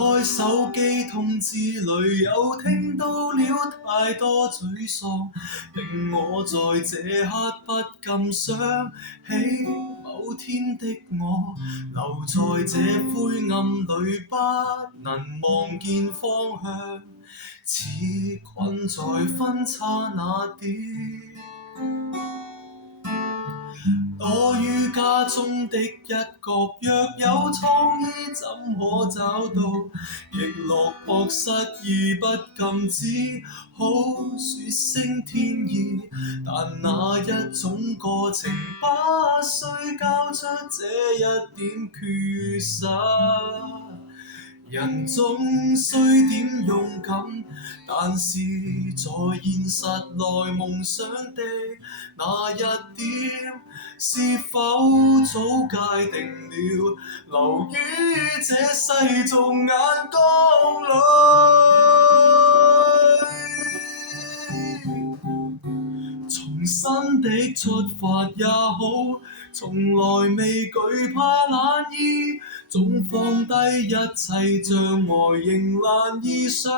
開手機通知裏又聽到了太多沮喪，令我在這刻不禁想起某天的我，留在這灰暗裏不能望見方向，似困在分岔那點。躲於家中的一角，若有創意怎可找到？亦落魄失意，不禁只好說聲天意。但那一種過程，不需交出這一點缺失。人總需點勇敢，但是在現實內夢想的那一點，是否早界定了，留於這世俗眼光裏。重新的出發也好，從來未懼怕懶意，總放低一切障礙，仍難以想。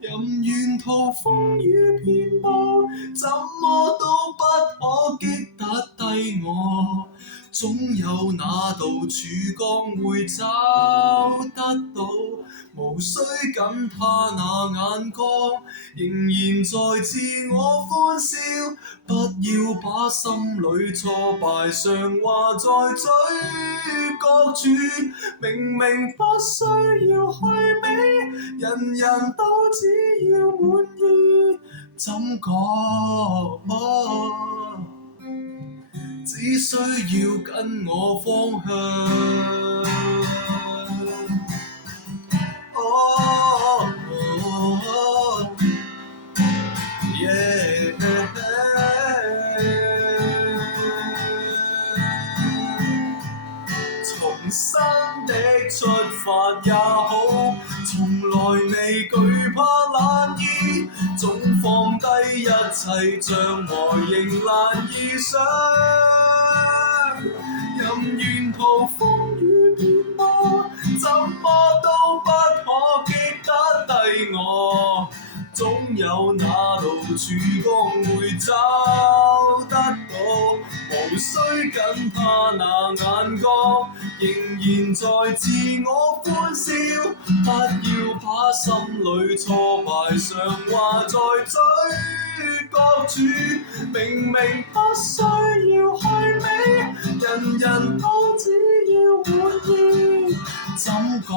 任沿途風雨遍布，怎麼都不可擊打低我。總有那道曙光會找得到，無需緊怕那眼光，仍然在自我歡笑。不要把心裏挫敗常話在嘴角處，明明不需要虛美，人人都只要滿意，怎講？只需要跟我方向。重新的出發也好，從來未懼怕懶意，總放低一切障礙，仍難以想。任沿途風雨遍布，怎麼都不可擊打低我。總有那道曙光會找得到，無需緊怕那眼光，仍然在自我歡笑。不要把心裏挫敗常話在嘴角處，明明不需要虛美，人人都只要滿意，怎講？